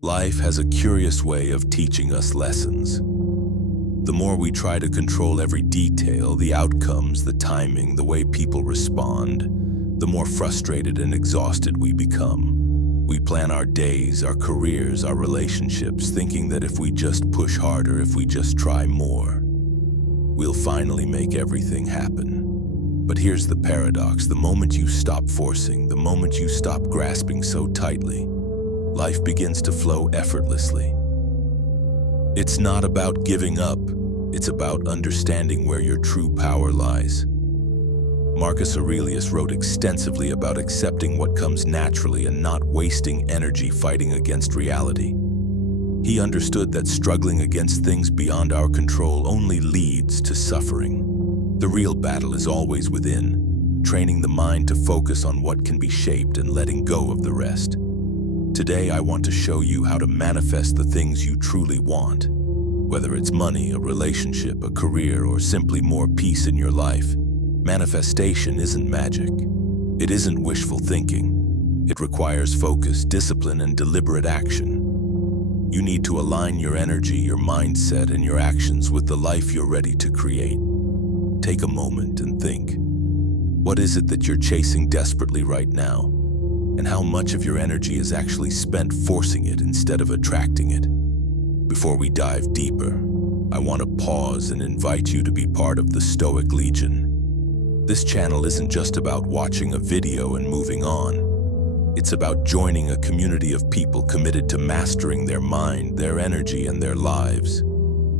Life has a curious way of teaching us lessons. The more we try to control every detail, the outcomes, the timing, the way people respond, the more frustrated and exhausted we become. We plan our days, our careers, our relationships, thinking that if we just push harder, if we just try more, we'll finally make everything happen. But here's the paradox: the moment you stop forcing, the moment you stop grasping so tightly, life begins to flow effortlessly. It's not about giving up, it's about understanding where your true power lies. Marcus Aurelius wrote extensively about accepting what comes naturally and not wasting energy fighting against reality. He understood that struggling against things beyond our control only leads to suffering. The real battle is always within, training the mind to focus on what can be shaped and letting go of the rest. Today, I want to show you how to manifest the things you truly want. Whether it's money, a relationship, a career, or simply more peace in your life, manifestation isn't magic. It isn't wishful thinking. It requires focus, discipline, and deliberate action. You need to align your energy, your mindset, and your actions with the life you're ready to create. Take a moment and think. What is it that you're chasing desperately right now? And how much of your energy is actually spent forcing it instead of attracting it? Before we dive deeper, I want to pause and invite you to be part of the Stoic Legion. This channel isn't just about watching a video and moving on. It's about joining a community of people committed to mastering their mind, their energy, and their lives.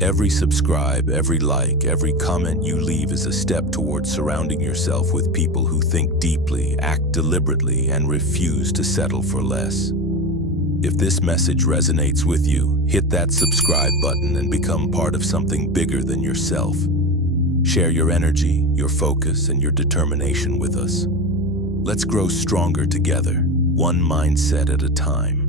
Every subscribe, every like, every comment you leave is a step towards surrounding yourself with people who think deeply, act deliberately, and refuse to settle for less. If this message resonates with you, hit that subscribe button and become part of something bigger than yourself. Share your energy, your focus, and your determination with us. Let's grow stronger together, one mindset at a time.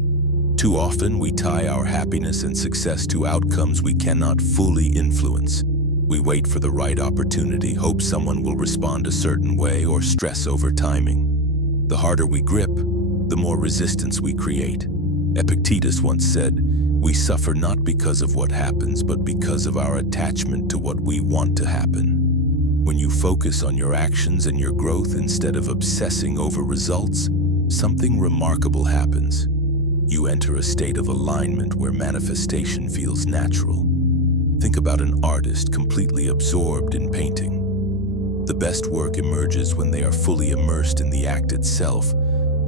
Too often, we tie our happiness and success to outcomes we cannot fully influence. We wait for the right opportunity, hope someone will respond a certain way, or stress over timing. The harder we grip, the more resistance we create. Epictetus once said, "We suffer not because of what happens, but because of our attachment to what we want to happen." When you focus on your actions and your growth instead of obsessing over results, something remarkable happens. You enter a state of alignment where manifestation feels natural. Think about an artist completely absorbed in painting. The best work emerges when they are fully immersed in the act itself,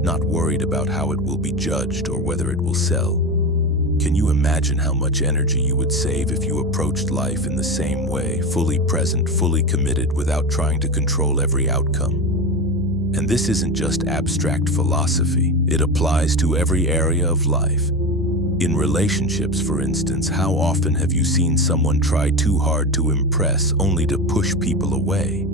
not worried about how it will be judged or whether it will sell. Can you imagine how much energy you would save if you approached life in the same way, fully present, fully committed, without trying to control every outcome? And this isn't just abstract philosophy, it applies to every area of life. In relationships, for instance, how often have you seen someone try too hard to impress only to push people away?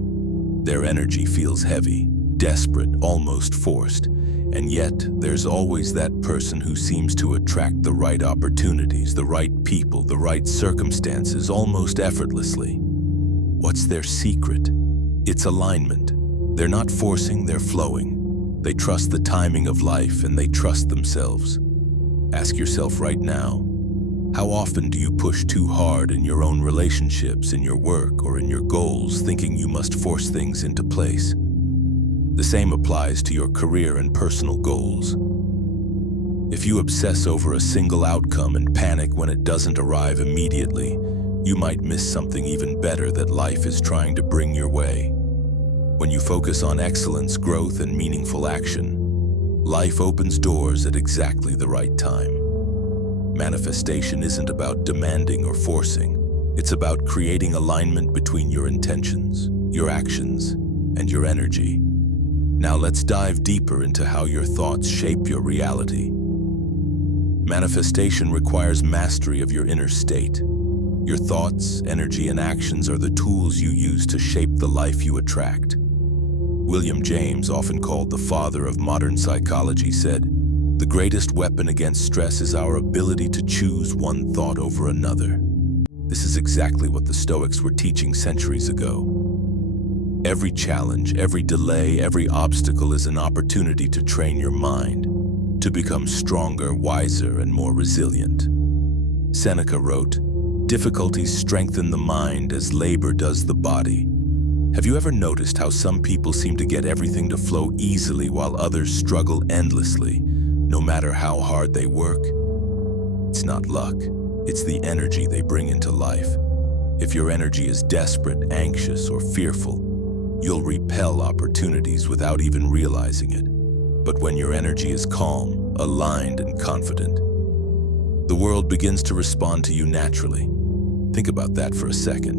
Their energy feels heavy, desperate, almost forced, and yet there's always that person who seems to attract the right opportunities, the right people, the right circumstances almost effortlessly. What's their secret? It's alignment. They're not forcing, they're flowing. They trust the timing of life and they trust themselves. Ask yourself right now, how often do you push too hard in your own relationships, in your work, or in your goals, thinking you must force things into place? The same applies to your career and personal goals. If you obsess over a single outcome and panic when it doesn't arrive immediately, you might miss something even better that life is trying to bring your way. When you focus on excellence, growth, and meaningful action, life opens doors at exactly the right time. Manifestation isn't about demanding or forcing. It's about creating alignment between your intentions, your actions, and your energy. Now let's dive deeper into how your thoughts shape your reality. Manifestation requires mastery of your inner state. Your thoughts, energy, and actions are the tools you use to shape the life you attract. William James, often called the father of modern psychology, said, "The greatest weapon against stress is our ability to choose one thought over another." This is exactly what the Stoics were teaching centuries ago. Every challenge, every delay, every obstacle is an opportunity to train your mind. to become stronger, wiser, and more resilient. Seneca wrote, "Difficulties strengthen the mind as labor does the body." Have you ever noticed how some people seem to get everything to flow easily while others struggle endlessly, no matter how hard they work? It's not luck, it's the energy they bring into life. If your energy is desperate, anxious, or fearful, you'll repel opportunities without even realizing it. But when your energy is calm, aligned, and confident, the world begins to respond to you naturally. Think about that for a second.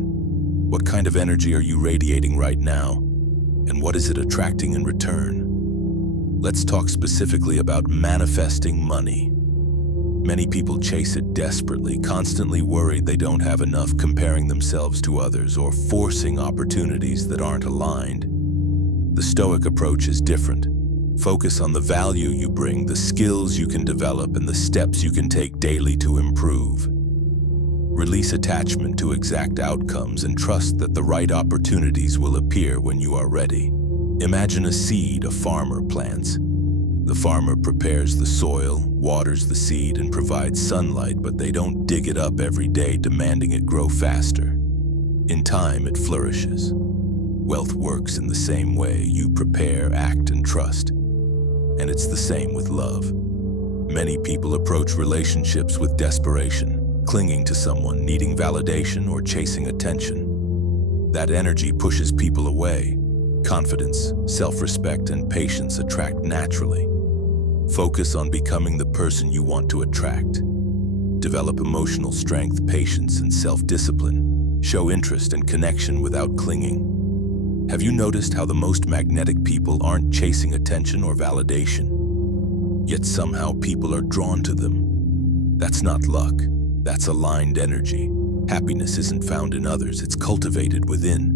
What kind of energy are you radiating right now? And what is it attracting in return? Let's talk specifically about manifesting money. Many people chase it desperately, constantly worried they don't have enough, comparing themselves to others, or forcing opportunities that aren't aligned. The Stoic approach is different. Focus on the value you bring, the skills you can develop, and the steps you can take daily to improve. Release attachment to exact outcomes and trust that the right opportunities will appear when you are ready. Imagine a seed a farmer plants. The farmer prepares the soil, waters the seed, and provides sunlight, but they don't dig it up every day, demanding it grow faster. In time, it flourishes. Wealth works in the same way. You prepare, act, and trust. And it's the same with love. Many people approach relationships with desperation, clinging to someone, needing validation, or chasing attention. That energy pushes people away. Confidence, self-respect, and patience attract naturally. Focus on becoming the person you want to attract. Develop emotional strength, patience, and self-discipline. Show interest and connection without clinging. Have you noticed how the most magnetic people aren't chasing attention or validation? Yet somehow people are drawn to them. That's not luck. That's aligned energy. Happiness isn't found in others, it's cultivated within.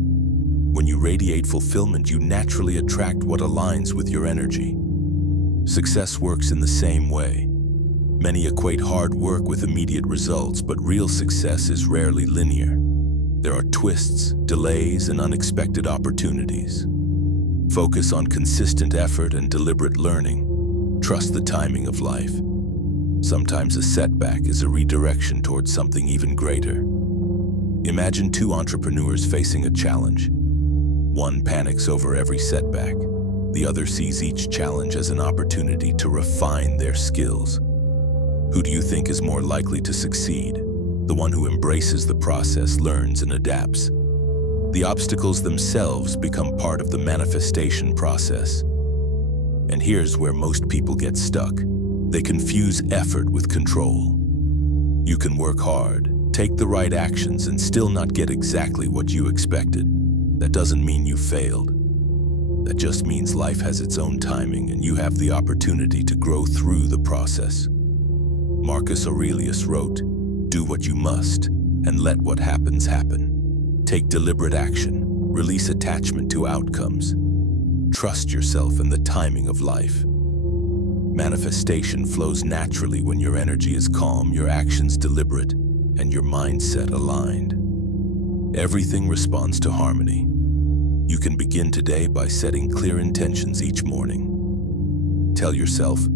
When you radiate fulfillment, you naturally attract what aligns with your energy. Success works in the same way. Many equate hard work with immediate results, but real success is rarely linear. There are twists, delays, and unexpected opportunities. Focus on consistent effort and deliberate learning. Trust the timing of life. Sometimes a setback is a redirection towards something even greater. Imagine two entrepreneurs facing a challenge. One panics over every setback. The other sees each challenge as an opportunity to refine their skills. Who do you think is more likely to succeed? The one who embraces the process, learns, and adapts. The obstacles themselves become part of the manifestation process. And here's where most people get stuck. They confuse effort with control. You can work hard, take the right actions, and still not get exactly what you expected. That doesn't mean you failed. That just means life has its own timing, and you have the opportunity to grow through the process. Marcus Aurelius wrote, "Do what you must, and let what happens happen." Take deliberate action, release attachment to outcomes. Trust yourself and the timing of life. Manifestation flows naturally when your energy is calm, your actions deliberate, and your mindset aligned. Everything responds to harmony. You can begin today by setting clear intentions each morning. Tell yourself,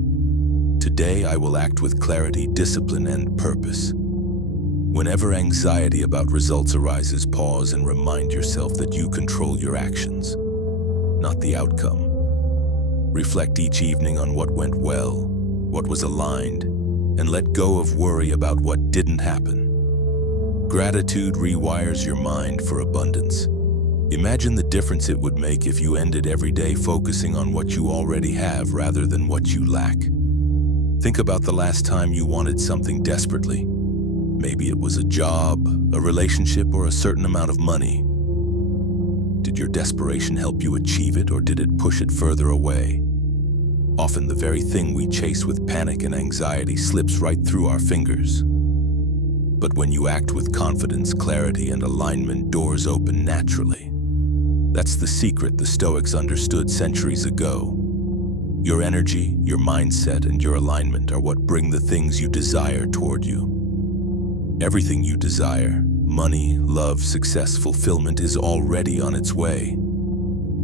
"Today I will act with clarity, discipline, and purpose." Whenever anxiety about results arises, pause and remind yourself that you control your actions, not the outcome. Reflect each evening on what went well, what was aligned, and let go of worry about what didn't happen. Gratitude rewires your mind for abundance. Imagine the difference it would make if you ended every day focusing on what you already have rather than what you lack. Think about the last time you wanted something desperately. Maybe it was a job, a relationship, or a certain amount of money. Did your desperation help you achieve it, or did it push it further away? Often the very thing we chase with panic and anxiety slips right through our fingers. But when you act with confidence, clarity, and alignment, doors open naturally. That's the secret the Stoics understood centuries ago. Your energy, your mindset, and your alignment are what bring the things you desire toward you. Everything you desire, money, love, success, fulfillment, is already on its way.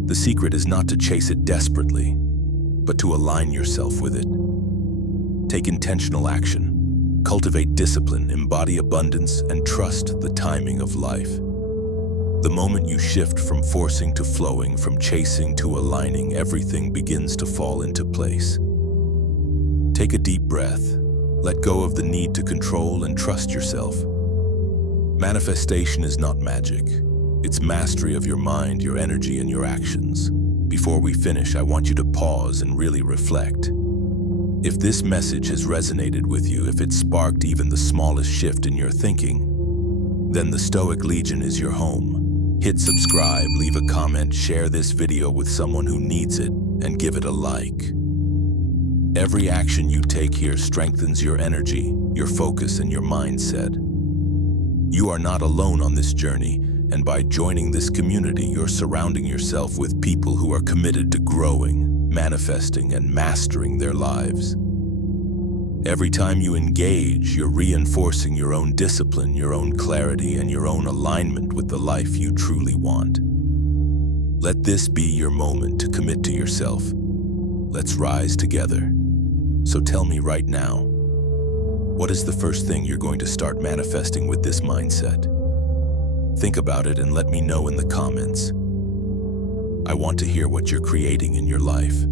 The secret is not to chase it desperately, but to align yourself with it. Take intentional action. Cultivate discipline, embody abundance, and trust the timing of life. The moment you shift from forcing to flowing, from chasing to aligning, everything begins to fall into place. Take a deep breath. Let go of the need to control and trust yourself. Manifestation is not magic. It's mastery of your mind, your energy, and your actions. Before we finish, I want you to pause and really reflect. If this message has resonated with you, if it sparked even the smallest shift in your thinking, then the Stoic Legion is your home. Hit subscribe, leave a comment, share this video with someone who needs it, and give it a like. Every action you take here strengthens your energy, your focus, and your mindset. You are not alone on this journey, and by joining this community, you're surrounding yourself with people who are committed to growing, manifesting, and mastering their lives. Every time you engage, you're reinforcing your own discipline, your own clarity, and your own alignment with the life you truly want. Let this be your moment to commit to yourself. Let's rise together. So tell me right now, what is the first thing you're going to start manifesting with this mindset? Think about it and let me know in the comments. I want to hear what you're creating in your life.